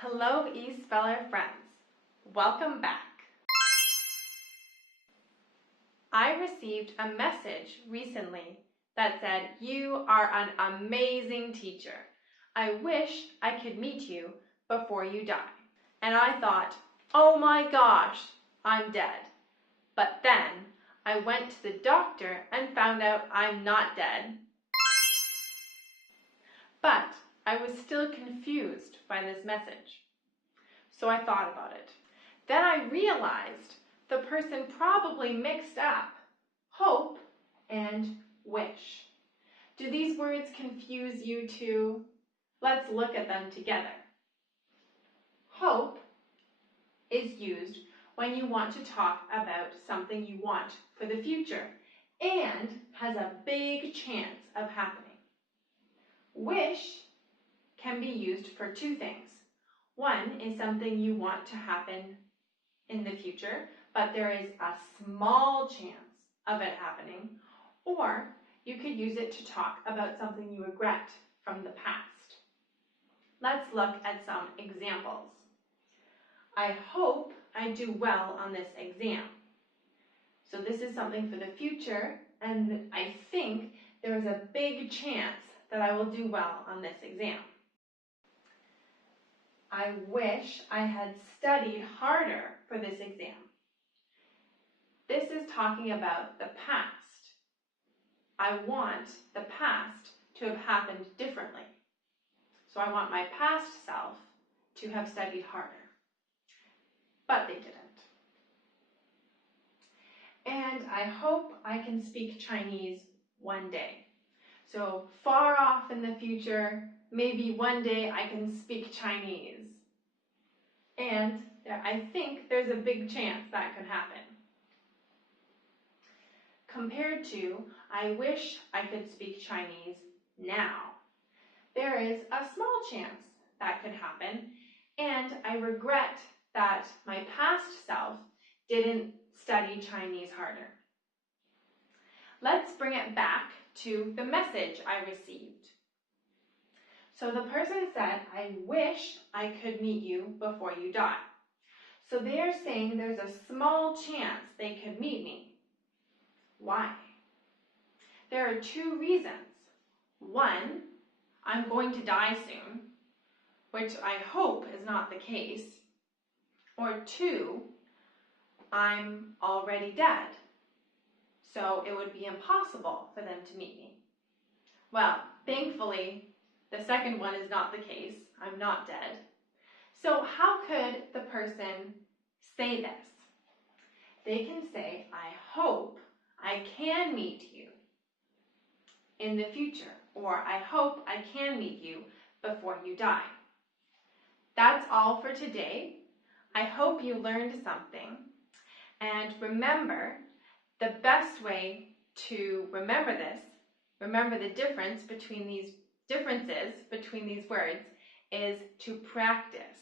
Hello, East Feller friends. Welcome back. I received a message recently that said, "You are an amazing teacher. I wish I could meet you before you die." And I thought, oh my gosh, I'm dead. But then I went to the doctor and found out I'm not dead. But I was still confused by this message. So I thought about it. Then I realized the person probably mixed up hope and wish. Do these words confuse you too? Let's look at them together. Hope is used when you want to talk about something you want for the future and has a big chance of happening. Wish can be used for two things. One is something you want to happen in the future, but there is a small chance of it happening, or you could use it to talk about something you regret from the past. Let's look at some examples. I hope I do well on this exam. So this is something for the future, and I think there is a big chance that I will do well on this exam. I wish I had studied harder for this exam. This is talking about the past. I want the past to have happened differently. So I want my past self to have studied harder. But they didn't. And I hope I can speak Chinese one day. So far off in the future, maybe one day I can speak Chinese. And I think there's a big chance that could happen. Compared to, I wish I could speak Chinese now. There is a small chance that could happen, and I regret that my past self didn't study Chinese harder. Let's bring it back to the message I received. So the person said, I wish I could meet you before you die. So they're saying there's a small chance they could meet me. Why? There are two reasons. One, I'm going to die soon, which I hope is not the case. Or two, I'm already dead, so it would be impossible for them to meet me. Well, thankfully, the second one is not the case. I'm not dead. So how could the person say this? They can say, I hope I can meet you in the future, or I hope I can meet you before you die. That's all for today. I hope you learned something. And remember, the best way to remember the differences between these words, is to practice.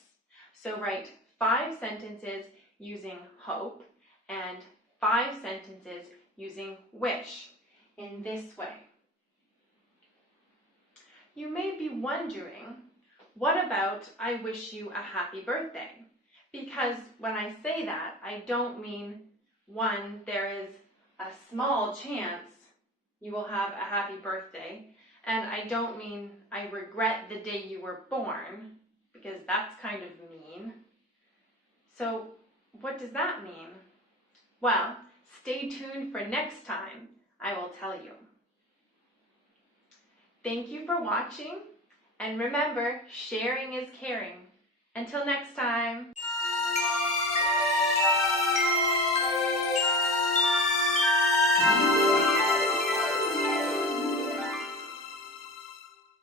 So write 5 sentences using hope and 5 sentences using wish in this way. You may be wondering, what about I wish you a happy birthday? Because when I say that, I don't mean, one, there is a small chance you will have a happy birthday, and I don't mean I regret the day you were born, because that's kind of mean. So what does that mean? Well, stay tuned for next time. I will tell you. Thank you for watching, and remember, sharing is caring. Until next time.